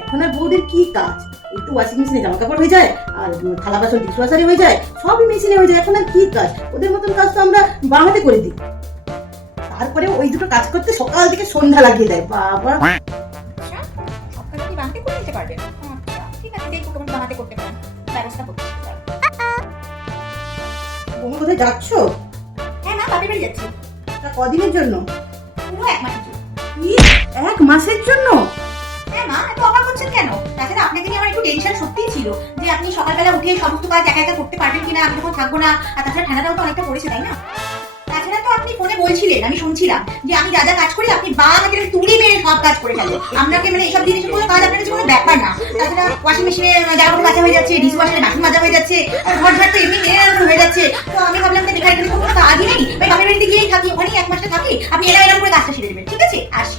এখন আর বউদের কি কাজ, একটু ওয়াশিং মেশিনে জামা কাপড় হয়ে যায়, আর থালা বাসন ডিশওয়াশারে হয়ে যায়, সবই মেশিনে হয়ে যায়। এখন আর কি কাজ, ওদের মতন কাজ তো আমরা বাংলাতে করে দিই। তারপরে ওই দুটো কাজ করতে সকাল থেকে সন্ধ্যা লাগিয়ে দেয় বাবা। আচ্ছা, সব কাজ কি বানাতে করে নিতে পারবেন? আচ্ছা, ঠিক আছে, দেখবো কেমন বানাতে করতে পারেন, ব্যবস্থা করতে পারেন। তুমি কোথায় যাচ্ছ? হ্যাঁ মা, বাপের বাড়ি যাচ্ছি। তা কদিনের জন্য? পুরো 1 মাসের জন্য। কি, 1 মাসের জন্য? হ্যাঁ মা, এত অবাক হচ্ছেন কেন? তাছাড়া আপনাকে নিয়ে আমার একটু টেনশন সত্যিই ছিল যে আপনি সকালবেলা উঠে সমস্ত কাজ একা একা করতে পারবেন কিনা, আমি যখন থাকবো না। আর তাছাড়া ঠান্ডাটাও তো অনেকটা পড়েছে, তাই না? তাছাড়া তো আপনি ফোনে বলছিলেন, আমি শুনছিলাম যে আমি যা যা কাজ করি আপনি আমাকে তুলি মেরে সব কাজ করে ফেলেন। আপনাকে মানে এইসব জিনিসের কোনো কাজ আপনার কাছে কোনো ব্যাপার না। তাছাড়া ওয়াশিং মেশিনে জামা কাপড় কাচা হয়ে যাচ্ছে, ডিশ ওয়াশারে বাসন মাজা হয়ে যাচ্ছে, আর ঘর ঝাড় তো এমনি হয়ে যাচ্ছে। তো আমি ভাবলাম যে বেকার এখানে কোনো কাজই নেই, ভাই বাপের বাড়িতে গিয়েই থাকি, ওখানেই 1 মাসে থাকি, আপনি এরকম করে কাজটা সেরে দেবেন। ঠিক আছে, আসি।